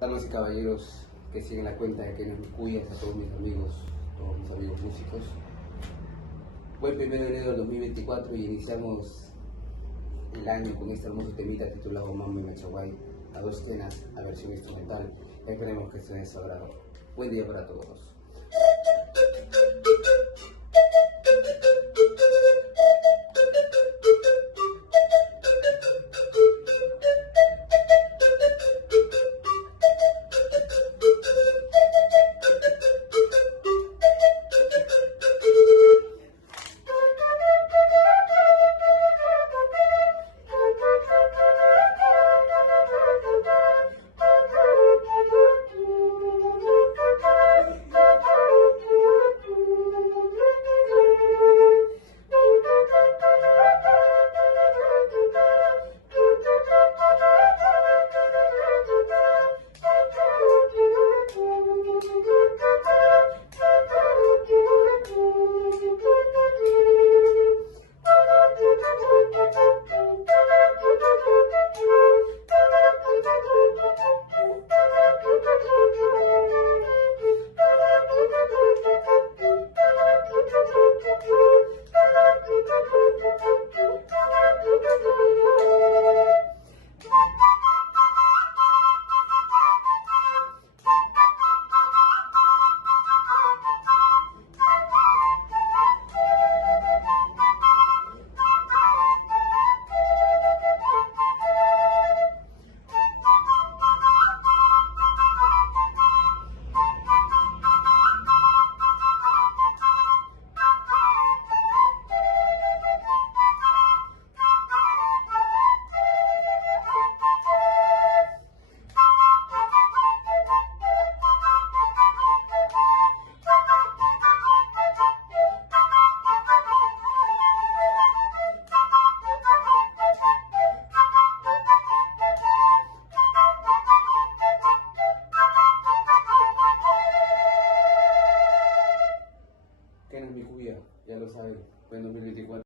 Damas y caballeros que siguen la cuenta de Kenneth Cuyas, a todos mis amigos músicos. Buen 1 de enero del 2024 y iniciamos el año con este hermoso temita titulado Mami Mechaguay, a dos escenas, a versión instrumental. Esperemos que estén de su agrado. Buen día para todos. Kenneth Cuya, ya lo saben, buen 2024.